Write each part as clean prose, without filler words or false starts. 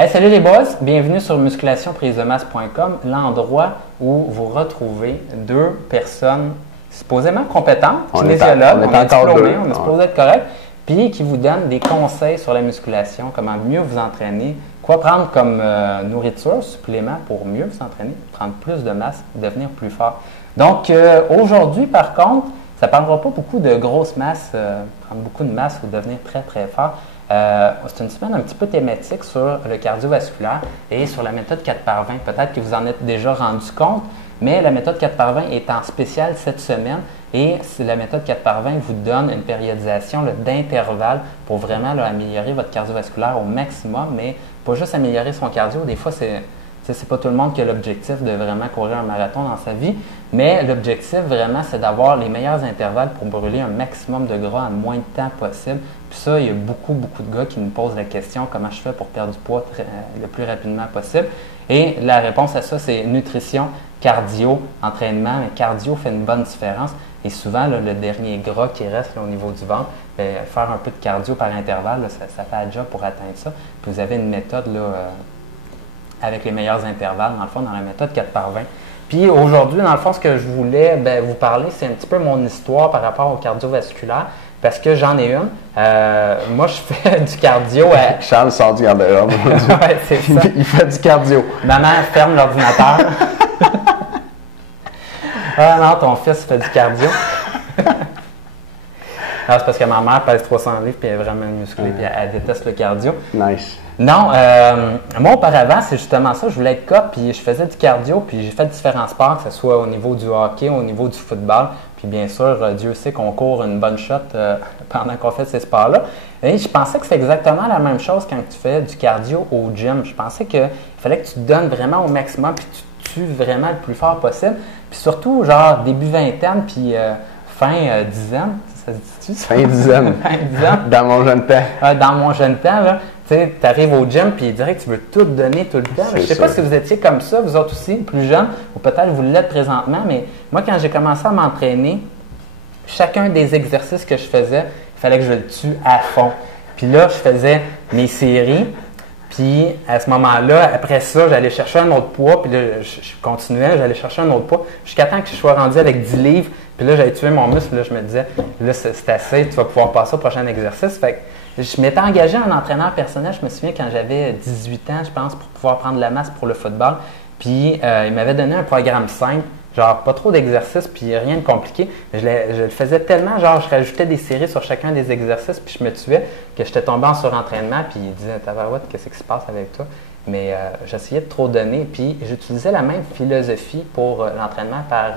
Hey, salut les boys, bienvenue sur musculationprisemasse.com, l'endroit où vous retrouvez deux personnes supposément compétentes, kinésiologues, on est diplômés, on est supposé être correct, puis qui vous donnent des conseils sur la musculation, comment mieux vous entraîner, quoi prendre comme nourriture, supplément pour mieux vous entraîner, prendre plus de masse, devenir plus fort. Donc aujourd'hui par contre, ça ne parlera pas beaucoup de grosse masse, prendre beaucoup de masse ou devenir très très fort. C'est une semaine un petit peu thématique sur le cardiovasculaire et sur la méthode 4x20. Peut-être que vous en êtes déjà rendu compte, mais la méthode 4x20 est en spécial cette semaine et la méthode 4x20 vous donne une périodisation d'intervalle pour vraiment améliorer votre cardiovasculaire au maximum, mais pas juste améliorer son cardio. Des fois, c'est pas tout le monde qui a l'objectif de vraiment courir un marathon dans sa vie, mais l'objectif vraiment, c'est d'avoir les meilleurs intervalles pour brûler un maximum de gras en moins de temps possible. Puis ça, il y a beaucoup de gars qui me posent la question comment je fais pour perdre du poids le plus rapidement possible. Et la réponse à ça, c'est nutrition, cardio, entraînement. Mais cardio fait une bonne différence. Et souvent, le dernier gras qui reste au niveau du ventre, faire un peu de cardio par intervalle, ça fait un job pour atteindre ça. Puis vous avez une méthode avec les meilleurs intervalles, dans le fond, dans la méthode 4x20. Puis aujourd'hui, dans le fond, ce que je voulais vous parler, c'est un petit peu mon histoire par rapport au cardiovasculaire, parce que j'en ai une. Moi, je fais du cardio. Charles sort du garde-robe. Ouais, c'est ça. Il fait du cardio. Maman ferme l'ordinateur. Ah non, ton fils fait du cardio. Non, c'est parce que ma mère pèse 300 livres puis elle est vraiment musclée puis elle déteste le cardio. Nice. Non, moi auparavant, c'est justement ça. Je voulais être cop puis je faisais du cardio puis j'ai fait différents sports, que ce soit au niveau du hockey, au niveau du football. Puis bien sûr, Dieu sait qu'on court une bonne shot pendant qu'on fait ces sports-là. Et je pensais que c'était exactement la même chose quand tu fais du cardio au gym. Je pensais qu'il fallait que tu te donnes vraiment au maximum puis tu tues vraiment le plus fort possible. Puis surtout, genre début vingtaine puis fin dizaine. Ça se dit-tu? Fin dizaine. Dans mon jeune temps. Dans mon jeune temps, là, tu arrives au gym puis direct tu veux tout donner tout le temps. Je ne sais pas si vous étiez comme ça, vous autres aussi, plus jeunes, ou peut-être vous l'êtes présentement, mais moi, quand j'ai commencé à m'entraîner, chacun des exercices que je faisais, il fallait que je le tue à fond. Puis là, je faisais mes séries. Puis à ce moment-là, après ça, j'allais chercher un autre poids, puis là, je continuais, j'allais chercher un autre poids, jusqu'à temps que je sois rendu avec 10 livres, puis là, j'avais tué mon muscle, là, je me disais, là, c'est assez, tu vas pouvoir passer au prochain exercice. Fait que je m'étais engagé en entraîneur personnel, je me souviens quand j'avais 18 ans, je pense, pour pouvoir prendre la masse pour le football, puis il m'avait donné un programme simple, genre pas trop d'exercices, puis rien de compliqué. Je le faisais tellement, genre je rajoutais des séries sur chacun des exercices, puis je me tuais, que j'étais tombé en surentraînement, puis il disait « Tabarouette, qu'est-ce qui se passe avec toi? » Mais j'essayais de trop donner, puis j'utilisais la même philosophie pour l'entraînement par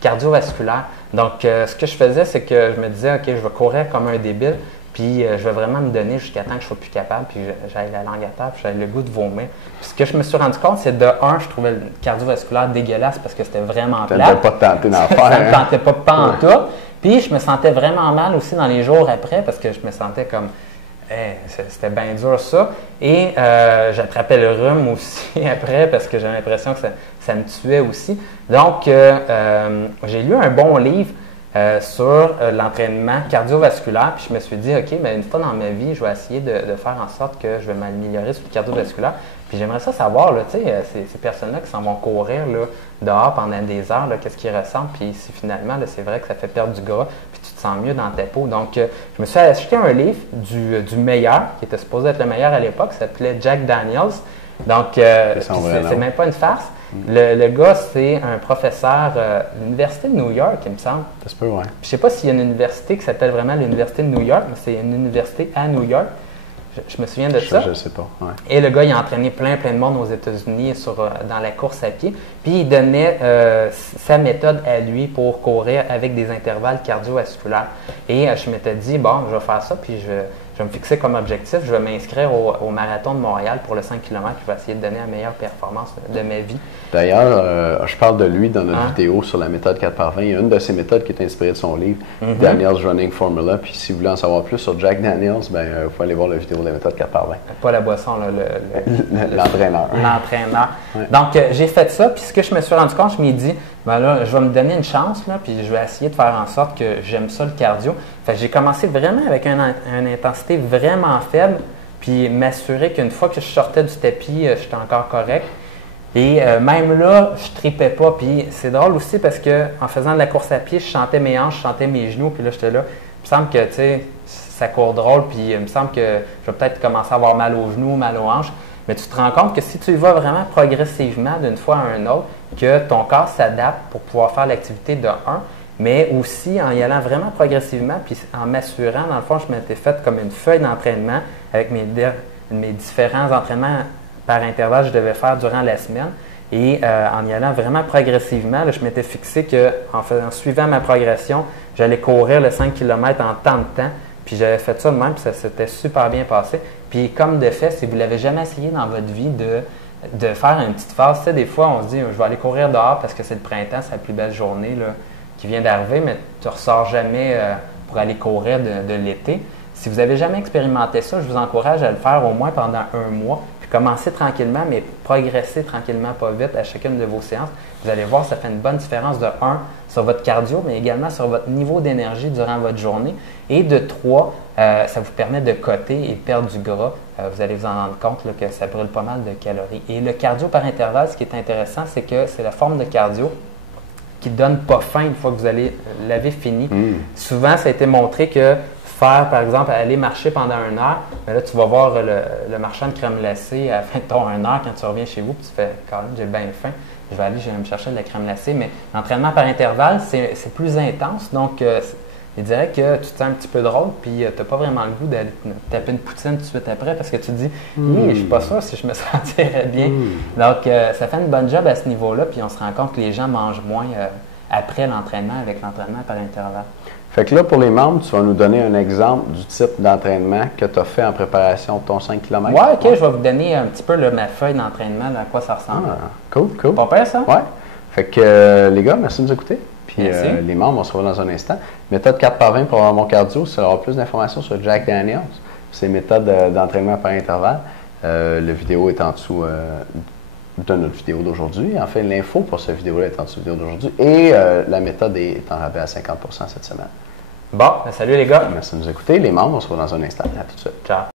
cardiovasculaire. Donc, ce que je faisais, c'est que je me disais « Ok, je vais courir comme un débile, puis je vais vraiment me donner jusqu'à temps que je ne sois plus capable, puis j'avais la langue à terre, puis j'avais le goût de vomir. » Puis ce que je me suis rendu compte, c'est de un, je trouvais le cardiovasculaire dégueulasse parce que c'était vraiment plat. Ça ne pas tenter d'en faire. Ça ne me tentait pas pantoute. Puis je me sentais vraiment mal aussi dans les jours après parce que je me sentais comme c'était bien dur ça. Et j'attrapais le rhume aussi après parce que j'avais l'impression que ça me tuait aussi. Donc, j'ai lu un bon livre sur l'entraînement cardiovasculaire. Puis je me suis dit, OK, bien, une fois dans ma vie, je vais essayer de faire en sorte que je vais m'améliorer sur le cardiovasculaire. Puis j'aimerais ça savoir, là, tu sais, ces personnes-là qui s'en vont courir là, dehors pendant des heures, qu'est-ce qu'ils ressentent. Puis si finalement, là, c'est vrai que ça fait perdre du gras, puis tu te sens mieux dans ta peau. Donc, je me suis acheté un livre du meilleur, qui était supposé être le meilleur à l'époque, ça s'appelait Jack Daniels. Donc, c'est même pas une farce. Le gars, c'est un professeur de l'Université de New York, il me semble. Ça se peut, ouais. Je ne sais pas s'il y a une université qui s'appelle vraiment l'Université de New York, mais c'est une université à New York. Je me souviens de ça. Je ne sais pas. Ouais. Et le gars, il a entraîné plein de monde aux États-Unis dans la course à pied. Puis il donnait sa méthode à lui pour courir avec des intervalles cardiovasculaires. Et je m'étais dit, bon, je vais faire ça, puis je vais me fixer comme objectif, je vais m'inscrire au marathon de Montréal pour le 5 km. Je vais essayer de donner la meilleure performance de ma vie. D'ailleurs, je parle de lui dans notre vidéo sur la méthode 4x20. Il y a une de ses méthodes qui est inspirée de son livre, Daniels Running Formula. Puis si vous voulez en savoir plus sur Jack Daniels, vous pouvez aller voir la vidéo de la méthode 4x20. Pas la boisson, l'entraîneur. L'entraîneur. Ouais. Donc, j'ai fait ça. Puis ce que je me suis rendu compte, je m'ai dit, ben là, je vais me donner une chance, là, puis je vais essayer de faire en sorte que j'aime ça le cardio. Fait que j'ai commencé vraiment avec une intensité vraiment faible. Puis puis m'assurer qu'une fois que je sortais du tapis, j'étais encore correct. Et même là, je tripais pas. Puis c'est drôle aussi parce que en faisant de la course à pied, je sentais mes hanches, je sentais mes genoux, puis là, j'étais là. Il me semble que, tu sais, ça court drôle, puis il me semble que je vais peut-être commencer à avoir mal aux genoux, mal aux hanches. Mais tu te rends compte que si tu y vas vraiment progressivement d'une fois à un autre, que ton corps s'adapte pour pouvoir faire l'activité de 1, mais aussi en y allant vraiment progressivement, puis en m'assurant, dans le fond, je m'étais fait comme une feuille d'entraînement avec mes différents entraînements par intervalle que je devais faire durant la semaine. Et en y allant vraiment progressivement, là, je m'étais fixé qu'en suivant ma progression, j'allais courir le 5 km en tant de temps. Puis j'avais fait ça de même, puis ça s'était super bien passé. Puis comme de fait, si vous ne l'avez jamais essayé dans votre vie de faire une petite phase, tu sais, des fois, on se dit, je vais aller courir dehors parce que c'est le printemps, c'est la plus belle journée là, qui vient d'arriver, mais tu ne ressors jamais pour aller courir de l'été. Si vous n'avez jamais expérimenté ça, je vous encourage à le faire au moins pendant un mois. Commencez tranquillement, mais progressez tranquillement, pas vite à chacune de vos séances. Vous allez voir, ça fait une bonne différence de 1 sur votre cardio, mais également sur votre niveau d'énergie durant votre journée. Et de 3, ça vous permet de coter et de perdre du gras. Vous allez vous en rendre compte là, que ça brûle pas mal de calories. Et le cardio par intervalle, ce qui est intéressant, c'est que c'est la forme de cardio qui ne donne pas faim une fois que vous l'avez fini. Souvent, ça a été montré que faire, par exemple, aller marcher pendant 1 heure, mais là, tu vas voir le marchand de crème glacée à la fin de ton 1 heure quand tu reviens chez vous, puis tu fais « quand même, j'ai bien faim, je vais aller me chercher de la crème glacée ». Mais l'entraînement par intervalle, c'est plus intense, donc il dirait que tu te sens un petit peu drôle, puis tu n'as pas vraiment le goût d'aller taper une poutine tout de suite après, parce que tu te dis « oui, je ne suis pas sûr si je me sentirais bien ». Donc, ça fait une bonne job à ce niveau-là, puis on se rend compte que les gens mangent moins après l'entraînement, avec l'entraînement par intervalle. Fait que là, pour les membres, tu vas nous donner un exemple du type d'entraînement que tu as fait en préparation de ton 5 km. Oui, OK, je vais vous donner un petit peu là, ma feuille d'entraînement, à quoi ça ressemble. Cool. Pas pire, ça? Oui. Fait que les gars, merci de nous écouter. Puis les membres, on se revoit dans un instant. Méthode 4x20 pour avoir mon cardio, si vous voulez avoir plus d'informations sur Jack Daniels, c'est méthode d'entraînement par intervalle. La vidéo est en dessous de notre vidéo d'aujourd'hui. En fait, l'info pour cette vidéo-là est en dessous de la vidéo d'aujourd'hui. Et la méthode est en rabais à 50% cette semaine. Bon, salut les gars. Merci de nous écouter. Les membres, on se revoit dans un instant. À tout de suite. Ciao.